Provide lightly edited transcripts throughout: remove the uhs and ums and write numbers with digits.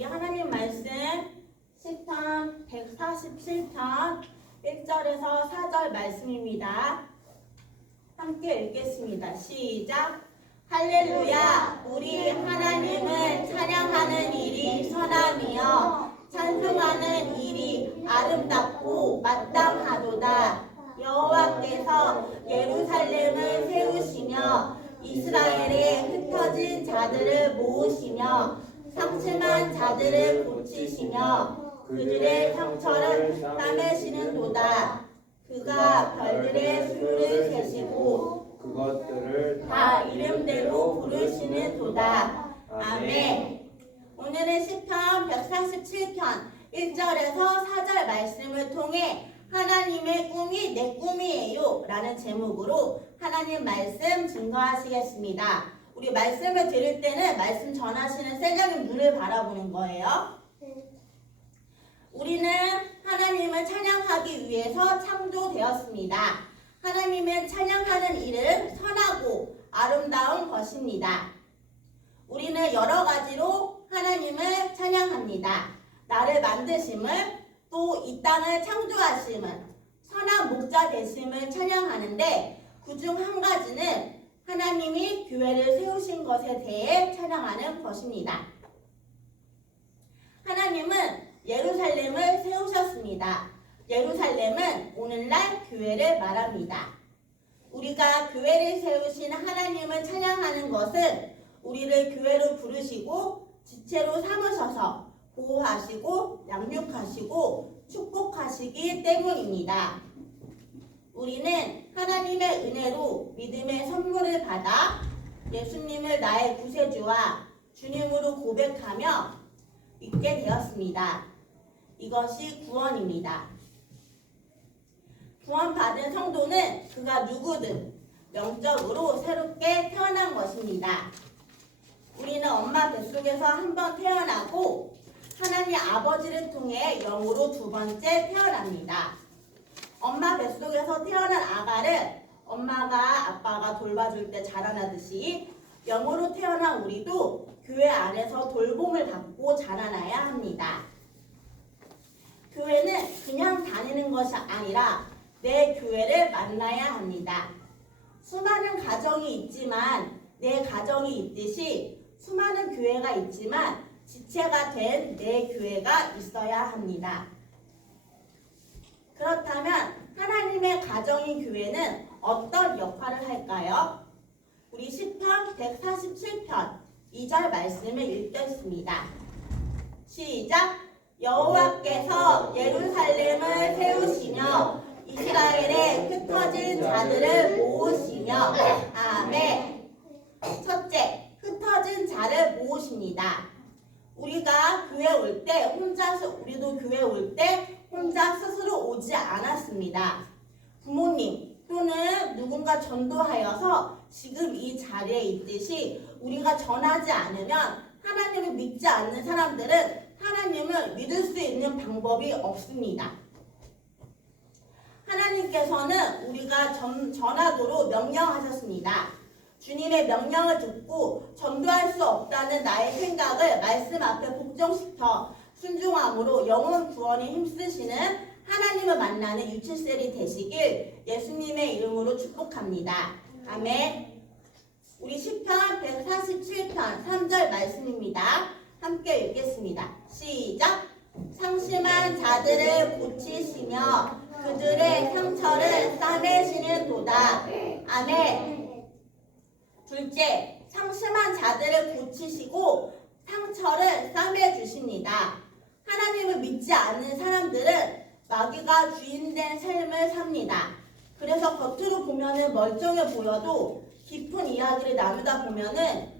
우리 하나님 말씀 시편 147편 1절에서 4절 말씀입니다. 함께 읽겠습니다. 시작. 할렐루야. 우리 하나님을 찬양하는 일이 선함이여 찬송하는 일이 아름답고 마땅하도다. 여호와께서 예루살렘을 세우시며 이스라엘에 흩어진 자들을 모으시며 상심한 자들을 고치시며 그들의 상처를 싸매시는도다. 그가 별들의 수를 세시고 그것들을 다 이름대로 부르시는도다. 아멘. 오늘은 시편 147편 1절에서 4절 말씀을 통해 하나님의 꿈이 내 꿈이에요 라는 제목으로 하나님 말씀 증거하시겠습니다. 우리 말씀을 들을 때는 말씀 전하시는 쌤장님 눈을 바라보는 거예요. 우리는 하나님을 찬양하기 위해서 창조되었습니다. 하나님을 찬양하는 일은 선하고 아름다운 것입니다. 우리는 여러 가지로 하나님을 찬양합니다. 나를 만드심을, 또 이 땅을 창조하심을, 선한 목자 되심을 찬양하는데 그중 한 가지는 하나님이 교회를 세우신 것에 대해 찬양하는 것입니다. 하나님은 예루살렘을 세우셨습니다. 예루살렘은 오늘날 교회를 말합니다. 우리가 교회를 세우신 하나님을 찬양하는 것은 우리를 교회로 부르시고 지체로 삼으셔서 보호하시고 양육하시고 축복하시기 때문입니다. 우리는 하나님의 은혜로 믿음의 선물을 받아 예수님을 나의 구세주와 주님으로 고백하며 믿게 되었습니다. 이것이 구원입니다. 구원받은 성도는 그가 누구든 영적으로 새롭게 태어난 것입니다. 우리는 엄마 뱃속에서 한 번 태어나고 하나님 아버지를 통해 영으로 두 번째 태어납니다. 엄마 뱃속에서 태어난 아가를 엄마가 아빠가 돌봐줄 때 자라나듯이 영으로 태어난 우리도 교회 안에서 돌봄을 받고 자라나야 합니다. 교회는 그냥 다니는 것이 아니라 내 교회를 만나야 합니다. 수많은 가정이 있지만 내 가정이 있듯이 수많은 교회가 있지만 지체가 된 내 교회가 있어야 합니다. 그렇다면 하나님의 가정인 교회는 어떤 역할을 할까요? 우리 시편 147편 2절 말씀을 읽겠습니다. 시작! 여호와께서 예루살렘을 세우시며 이스라엘에 흩어진 자들을 모으시며 아멘. 첫째, 흩어진 자를 모으십니다. 우리가 교회 올 때 우리도 교회 올 때 혼자 스스로 오지 않았습니다. 부모님 또는 누군가 전도하여서 지금 이 자리에 있듯이 우리가 전하지 않으면 하나님을 믿지 않는 사람들은 하나님을 믿을 수 있는 방법이 없습니다. 하나님께서는 우리가 전하도록 명령하셨습니다. 주님의 명령을 듣고 전도할 수 없다는 나의 생각을 말씀 앞에 복종시켜 순종함으로 영혼 구원에 힘쓰시는 하나님을 만나는 유치셀이 되시길 예수님의 이름으로 축복합니다. 아멘. 우리 시편 147편 3절 말씀입니다. 함께 읽겠습니다. 시작! 상심한 자들을 고치시며 그들의 상처를 싸매시는도다. 아멘. 둘째, 상심한 자들을 고치시고 상처를 싸매주십니다. 하나님을 믿지 않는 사람들은 마귀가 주인된 삶을 삽니다. 그래서 겉으로 보면은 멀쩡해 보여도 깊은 이야기를 나누다 보면은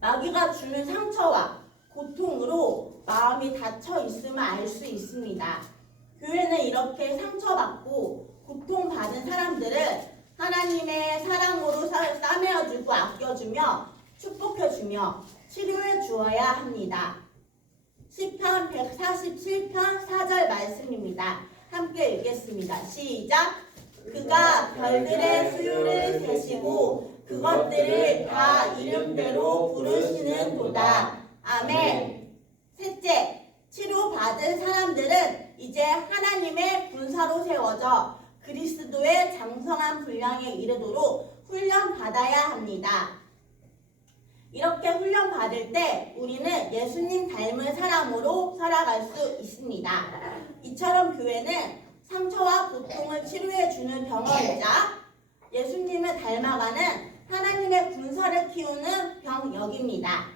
마귀가 주는 상처와 고통으로 마음이 닫혀 있음을 알 수 있습니다. 교회는 이렇게 상처받고 고통받은 사람들을 하나님의 사랑으로 싸매어주고 아껴주며 축복해주며 치료해 주어야 합니다. 시편 147편 4절 말씀입니다. 함께 읽겠습니다. 시작! 그가 별들의 수요를 세시고 그것들을 다 이름대로 부르시는도다. 아멘. 셋째, 치료받은 사람들은 이제 하나님의 군사로 세워져 그리스도의 장성한 분량에 이르도록 훈련받아야 합니다. 이렇게 훈련받을 때 우리는 예수님 닮은 사람으로 살아갈 수 있습니다. 이처럼 교회는 상처와 고통을 치료해주는 병원이자 예수님을 닮아가는 하나님의 군사를 키우는 병역입니다.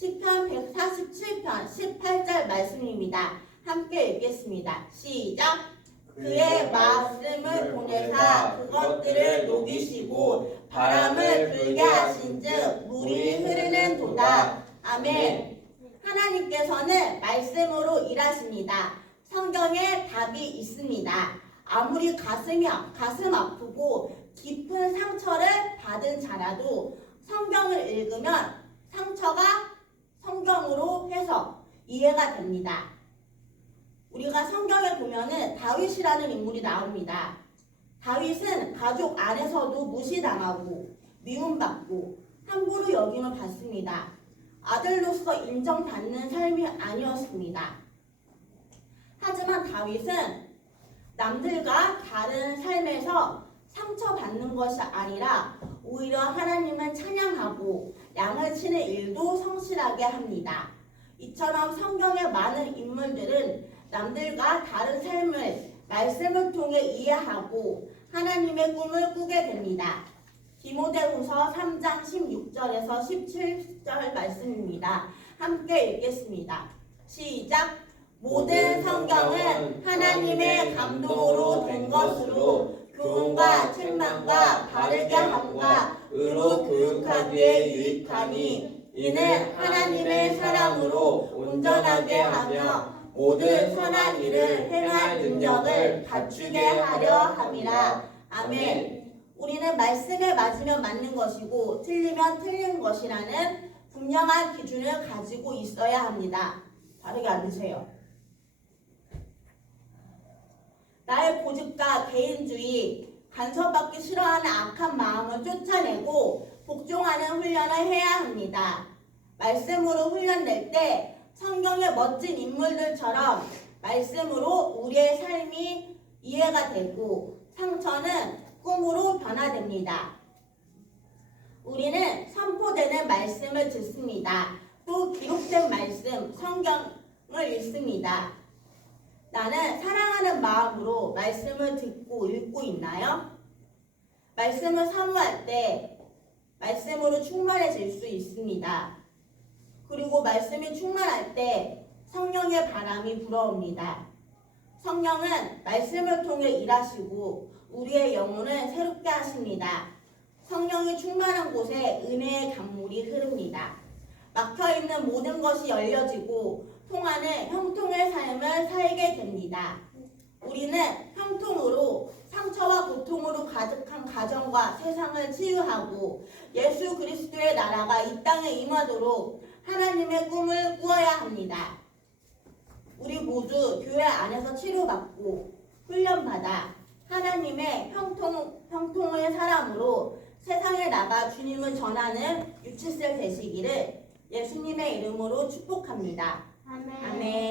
시편 147편 18절 말씀입니다. 함께 읽겠습니다. 시작! 그의 말씀을 보내사 그것들을 녹이시고 바람을 불게 하신즉 물이 흐르는 도다. 아멘. 하나님께서는 말씀으로 일하십니다. 성경에 답이 있습니다. 아무리 가슴 아프고 깊은 상처를 받은 자라도 성경을 읽으면 상처가 성경으로 해서 이해가 됩니다. 우리가 성경에 보면은 다윗이라는 인물이 나옵니다. 다윗은 가족 안에서도 무시당하고 미움받고 함부로 여김을 받습니다. 아들로서 인정받는 삶이 아니었습니다. 하지만 다윗은 남들과 다른 삶에서 상처받는 것이 아니라 오히려 하나님을 찬양하고 양을 치는 일도 성실하게 합니다. 이처럼 성경의 많은 인물들은 남들과 다른 삶을 말씀을 통해 이해하고 하나님의 꿈을 꾸게 됩니다. 디모데후서 3장 16절에서 17절 말씀입니다. 함께 읽겠습니다. 시작! 모든 성경은 하나님의 감동으로 된 것으로 교훈과 책망과 바르게 함과 의로 교육하기에 유익하니 이는 하나님의 사랑으로 온전하게 하며 모든 선한 일을 행할 능력을 갖추게 하려 함이라. 아멘. 우리는 말씀에 맞으면 맞는 것이고 틀리면 틀린 것이라는 분명한 기준을 가지고 있어야 합니다. 바르게 앉으세요. 나의 고집과 개인주의, 간섭받기 싫어하는 악한 마음을 쫓아내고 복종하는 훈련을 해야 합니다. 말씀으로 훈련될 때 성경의 멋진 인물들처럼 말씀으로 우리의 삶이 이해가 되고 상처는 꿈으로 변화됩니다. 우리는 선포되는 말씀을 듣습니다. 또 기록된 말씀, 성경을 읽습니다. 나는 사랑하는 마음으로 말씀을 듣고 읽고 있나요? 말씀을 사모할 때 말씀으로 충만해질 수 있습니다. 그리고 말씀이 충만할 때 성령의 바람이 불어옵니다. 성령은 말씀을 통해 일하시고 우리의 영혼을 새롭게 하십니다. 성령이 충만한 곳에 은혜의 강물이 흐릅니다. 막혀있는 모든 것이 열려지고 통하는 형통의 삶을 살게 됩니다. 우리는 형통으로 상처와 고통으로 가득한 가정과 세상을 치유하고 예수 그리스도의 나라가 이 땅에 임하도록 하나님의 꿈을 꾸어야 합니다. 우리 모두 교회 안에서 치료받고 훈련받아 하나님의 형통의 사람으로 세상에 나가 주님을 전하는 유치셀 되시기를 예수님의 이름으로 축복합니다. 아멘.